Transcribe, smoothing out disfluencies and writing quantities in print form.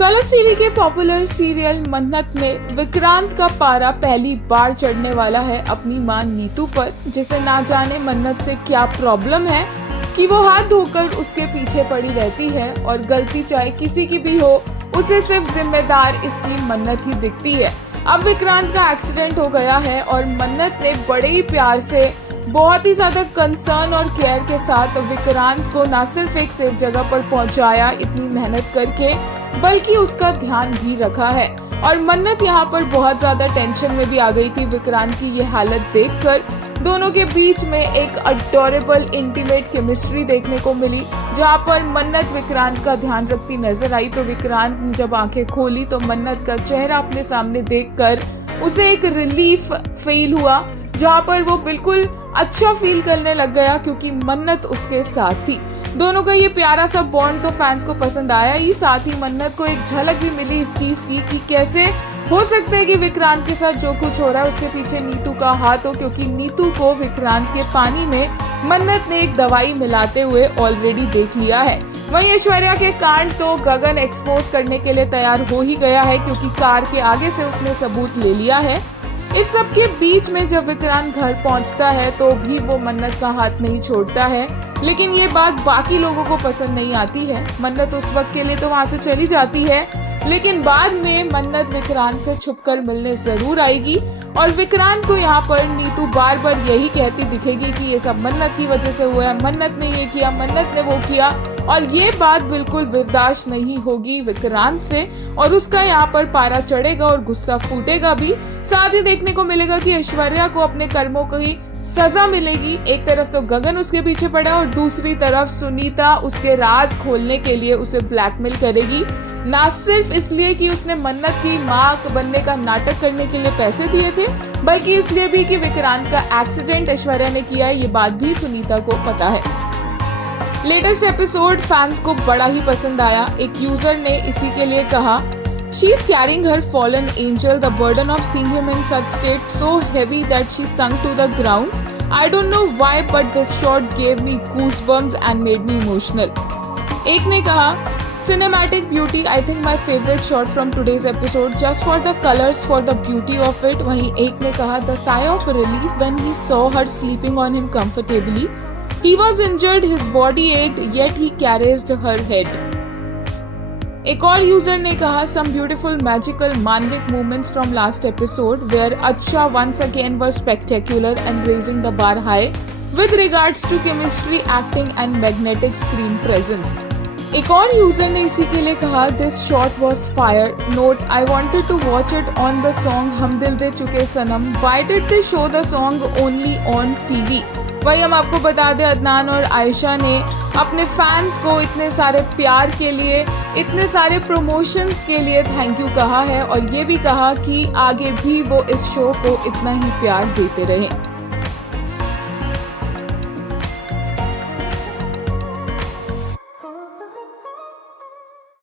Colors TV के popular serial मन्नत में विक्रांत का पारा पहली बार चढ़ने वाला है अपनी मां नीतू पर, जिसे ना जाने मन्नत से क्या प्रॉब्लम है कि वो हाथ धोकर उसके पीछे पड़ी रहती है और गलती चाहे किसी की भी हो उसे सिर्फ जिम्मेदार इसकी मन्नत ही दिखती है। अब विक्रांत का एक्सीडेंट हो गया है और मन्नत ने बड़े ही प्यार से, बहुत ही ज्यादा कंसर्न और केयर के साथ विक्रांत को न सिर्फ एक सेफ जगह पर पहुंचाया इतनी मेहनत करके, बल्कि उसका ध्यान भी रखा है। और मन्नत यहाँ पर बहुत ज्यादा टेंशन में भी आ गई थी विक्रांत की ये हालत देखकर। दोनों के बीच में एक अडोरेबल इंटीमेट केमिस्ट्री देखने को मिली, जहाँ पर मन्नत विक्रांत का ध्यान रखती नजर आई। तो विक्रांत ने जब आंखें खोली तो मन्नत का चेहरा अपने सामने देखकर उसे एक रिलीफ फील हुआ, जहाँ पर वो बिल्कुल अच्छा फील करने लग गया क्योंकि मन्नत उसके साथ थी। दोनों का ये प्यारा सा बॉन्ड तो फैंस को पसंद आया ही, साथ ही मन्नत को एक झलक भी मिली इस चीज की कि कैसे हो सकता है कि विक्रांत के साथ जो कुछ हो रहा है उसके पीछे नीतू का हाथ हो, क्योंकि नीतू को विक्रांत के पानी में मन्नत ने एक दवाई मिलाते हुए ऑलरेडी देख लिया है। वहीं ऐश्वर्या के कांड तो गगन एक्सपोज करने के लिए तैयार हो ही गया है, क्योंकि कार के आगे से उसने सबूत ले लिया है। इस सब के बीच में जब विक्रांत घर पहुंचता है तो भी वो मन्नत का हाथ नहीं छोड़ता है, लेकिन ये बात बाकी लोगों को पसंद नहीं आती है। मन्नत उस वक्त के लिए तो वहां से चली जाती है, लेकिन बाद में मन्नत विक्रांत से छुपकर मिलने जरूर आएगी और विक्रांत को यहाँ पर नीतू बार बार यही कहती दिखेगी कि ये सब मन्नत की वजह से हुआ है, मन्नत ने ये किया, मन्नत ने वो किया, और ये बात बिल्कुल बर्दाश्त नहीं होगी विक्रांत से और उसका यहाँ पर पारा चढ़ेगा और गुस्सा फूटेगा भी। साथ ही देखने को मिलेगा कि ऐश्वर्या को अपने कर्मों की सजा मिलेगी। एक तरफ तो गगन उसके पीछे पड़ा और दूसरी तरफ सुनीता उसके राज खोलने के लिए उसे ब्लैकमेल करेगी, ना सिर्फ इसलिए कि उसने मन्नत की मां बनने का नाटक करने के लिए पैसे दिए थे, बल्कि इसलिए भी कि विक्रांत का एक्सीडेंट ऐश्वर्या ने किया है, ये बात भी सुनीता को पता है। लेटेस्ट एपिसोड फैंस को बड़ा ही पसंद आया। एक यूजर ने इसी के लिए कहा, She is carrying her fallen angel. The burden of seeing him in such state so heavy that she sunk to the ground. I don't know why, but this shot gave me goosebumps and made me emotional. एक ने कहा, Cinematic beauty, I think my favorite shot from today's episode, just for the colors, for the beauty of it. वहीं एक ने कहा, The sigh of relief when he saw her sleeping on him comfortably. He was injured, his body ached, yet he caressed her head. एक और user ने कहा, some beautiful magical manvic moments from last episode where Acha once again was spectacular and raising the bar high with regards to chemistry, acting and magnetic screen presence. एक और user ने इसी के लिए कहा, this shot was fire. Note, I wanted to watch it on the song हम दिल दे चुके सनम. Why did they show the song only on TV? वही हम आपको बता दें, अदनान और आयशा ने अपने फैंस को इतने सारे प्यार के लिए, इतने सारे प्रमोशंस के लिए थैंक यू कहा है और ये भी कहा कि आगे भी वो इस शो को इतना ही प्यार देते रहें।